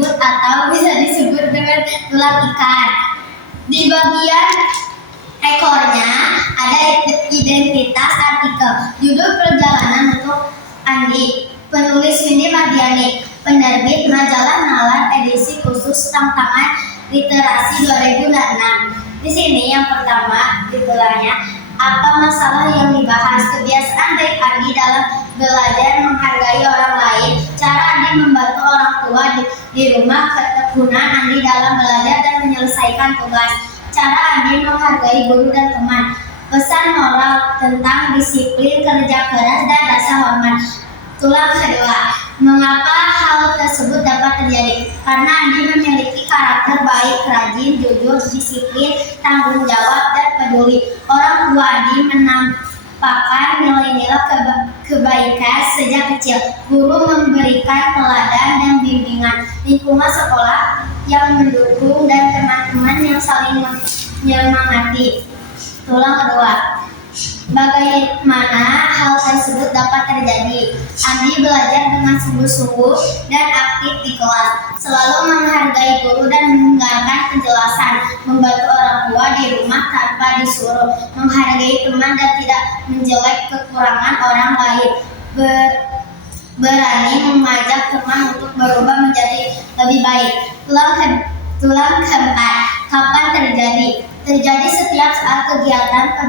disebut atau bisa disebut dengan tulang ikan. Di bagian ekornya ada identitas artikel. Judul perjalanan untuk Andi. Penulis Windy Mardiani. Penerbit Majalah Nalar edisi khusus tantangan literasi 2006. Di sini yang pertama titelnya, apa masalah yang dibahas? Kebiasaan baik Andi dalam belajar, menghargai orang lain, cara Andi membantu orang tua di rumah, ketekunan Andi dalam belajar dan menyelesaikan tugas, cara Andi menghargai guru dan teman, pesan moral tentang disiplin, kerja keras, dan rasa hormat. Tulang kedua, mengapa hal tersebut dapat terjadi? Karena Andi memiliki karakter baik, rajin, jujur, disiplin, tanggung jawab, dan peduli. Orang tua Andi menampakkan nilai-nilai kebaikan sejak kecil. Guru memberikan teladan dan bimbingan. Lingkungan sekolah yang mendukung dan teman-teman yang saling menyemangati. Tulang kedua, bagaimana hal tersebut dapat terjadi? Andi belajar dengan sungguh-sungguh dan aktif di kelas, selalu menghargai guru dan mendengarkan penjelasan, membantu orang tua di rumah tanpa disuruh, menghargai teman dan tidak menjelek kekurangan orang lain, berani mengajak teman untuk berubah menjadi lebih baik. Tulang keempat, kapan terjadi? Terjadi setiap saat kegiatan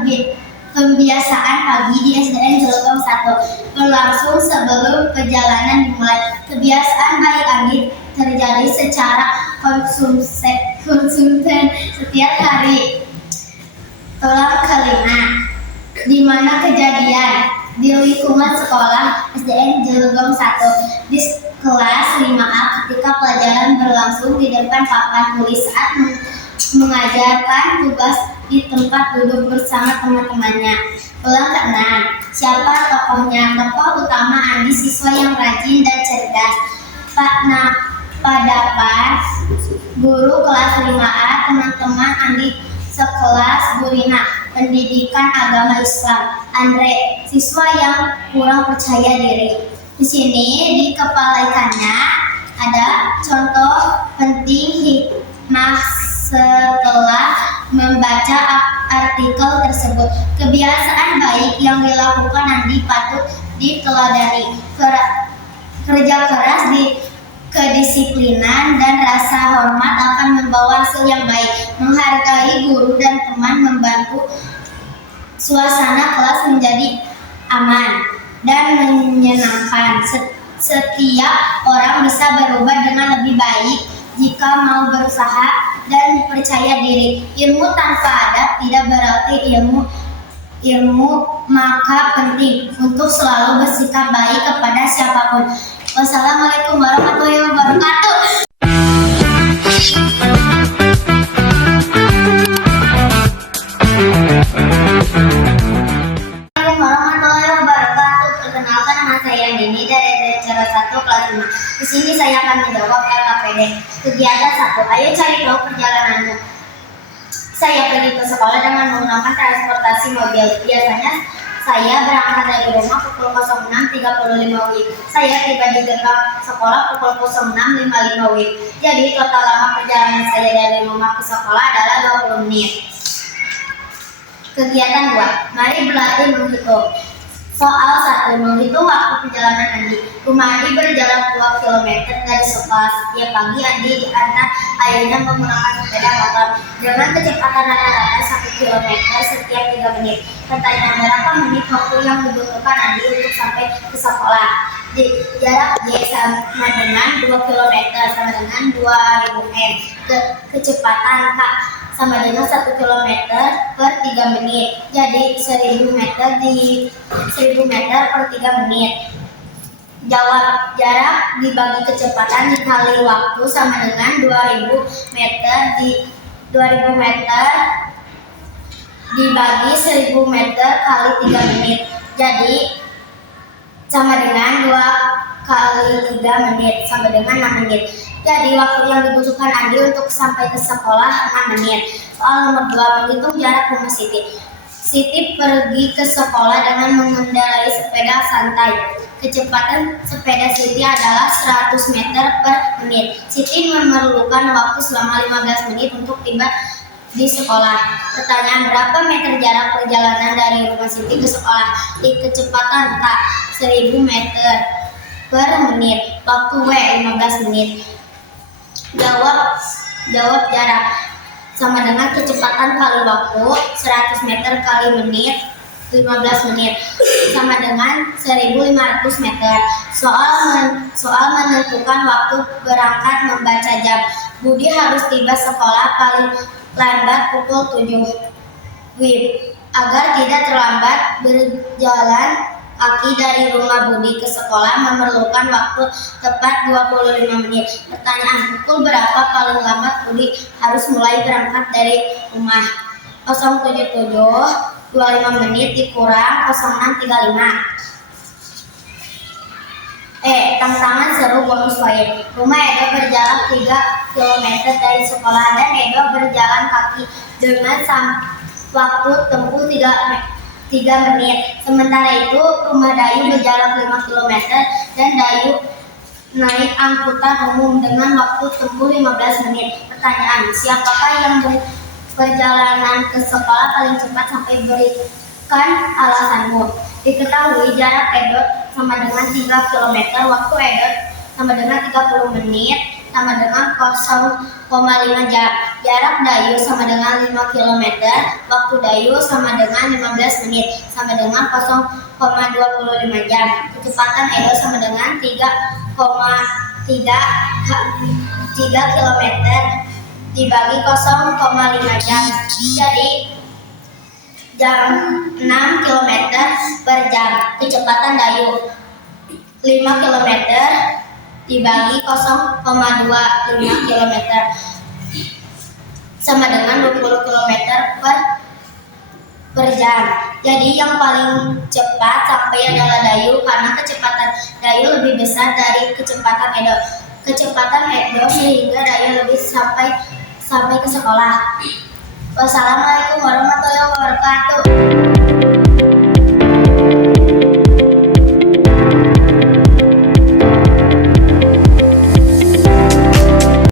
pembiasaan pagi di SDN Jelogong 1 berlangsung sebelum perjalanan dimulai. Kebiasaan baik Andi terjadi secara konsisten setiap hari. Tulang kelima, di mana kejadian? Di lingkungan sekolah SDN Jelogong 1 di kelas 5A ketika pelajaran berlangsung di depan papan tulis saat mengajarkan tugas di tempat duduk bersama teman-temannya. Tulang keenam, siapa tokohnya? Tokoh utama Andi siswa yang rajin dan cerdas. Pada guru kelas 5A, teman-teman Andi sekelas Bu Rina, pendidikan agama Islam. Andre, siswa yang kurang percaya diri. Di sini di kepala ikannya ada contoh penting hikmah setelah membaca artikel tersebut. Kebiasaan baik yang dilakukan Andi patut diteladani. Kerja keras, kedisiplinan, dan rasa hormat akan membawa hasil yang baik. Menghargai guru dan teman membantu suasana kelas menjadi aman dan menyenangkan. Setiap orang bisa berubah dengan lebih baik jika mau berusaha dan percaya diri. Ilmu tanpa adab tidak berarti ilmu, maka penting untuk selalu bersikap baik kepada siapapun. Wassalamualaikum warahmatullahi wabarakatuh. Perkenalkan, nama saya Dini dari Cara 1 kelas 5. Di sini saya akan menjawab LKPD. Kegiatan 1. Ayo cari tahu perjalananmu. Saya pergi ke sekolah dengan menggunakan transportasi mobil. Biasanya saya berangkat dari rumah pukul 06.35 WIB. Saya tiba di gerbang sekolah pukul 06.55 WIB. Jadi total lama perjalanan saya dari rumah ke sekolah adalah 20 menit. Kegiatan 2. Mari berlatih menghitung. Soal 1. Menghitung waktu perjalanan Andi. Rumah Andi berjalan 2 km dari sekolah. Setiap pagi Andi diantar ayahnya menggunakan sepeda motor dengan kecepatan rata-rata 1 km setiap 3 menit. Pertanyaan, berapa menit waktu yang dibutuhkan Andi untuk sampai ke sekolah? Jarak Y sama dengan 2 km sama dengan 2000 m. Kecepatan K sama dengan 1 km per 3 menit. Jadi 1000 meter per 3 menit. Jawab, jarak dibagi kecepatan dikali waktu sama dengan 2000 meter dibagi 1000 meter kali 3 menit. Jadi sama dengan 2 kali 3 menit sama dengan 6 menit. Jadi waktu yang dibutuhkan Andi untuk sampai ke sekolah 6 menit. Soal nomor 2, menghitung jarak rumah Siti. Siti pergi ke sekolah dengan mengendarai sepeda santai. Kecepatan sepeda Siti adalah 100 meter per menit. Siti memerlukan waktu selama 15 menit untuk tiba di sekolah. Pertanyaan, berapa meter jarak perjalanan dari rumah Siti ke sekolah? Di kecepatan K 1000 meter per menit. Waktu W 15 menit. Jawab jarak sama dengan kecepatan kali waktu 100 meter kali menit 15 menit sama dengan 1500 meter. Soal menentukan waktu berangkat membaca jam. Budi harus tiba sekolah paling lambat pukul 7 WIB. Agar tidak terlambat, berjalan kaki dari rumah Budi ke sekolah memerlukan waktu tepat 25 menit. Pertanyaan, pukul berapa paling lambat Budi harus mulai berangkat dari rumah? 077 25 menit dikurang 0635. Tantangan seru bonus lain. Rumah Edo berjalan 3 km dari sekolah dan Edo berjalan kaki dengan waktu tempuh 3 menit. Sementara itu, rumah Dayu berjalan 5 km dan Dayu naik angkutan umum dengan waktu tempuh 15 menit. Pertanyaan, siapakah yang perjalanan ke sekolah paling cepat sampai berikan alasanmu? Diketahui jarak Edo sama dengan 3 km, waktu Edo sama dengan 30 menit, sama dengan 0,5 jam. Jarak Dayu sama dengan 5 km, waktu Dayu sama dengan 15 menit, sama dengan 0,25 jam. Kecepatan Edo sama dengan 3 km dibagi 0,5 jam. Jadi jam 6 km per jam. Kecepatan Dayu 5 km dibagi 0,25 km sama dengan 20 km per jam. Jadi yang paling cepat sampai adalah Dayu karena kecepatan Dayu lebih besar dari kecepatan Edo. Kecepatan Edo sehingga Dayu lebih sampai ke sekolah. Wassalamualaikum warahmatullahi wabarakatuh.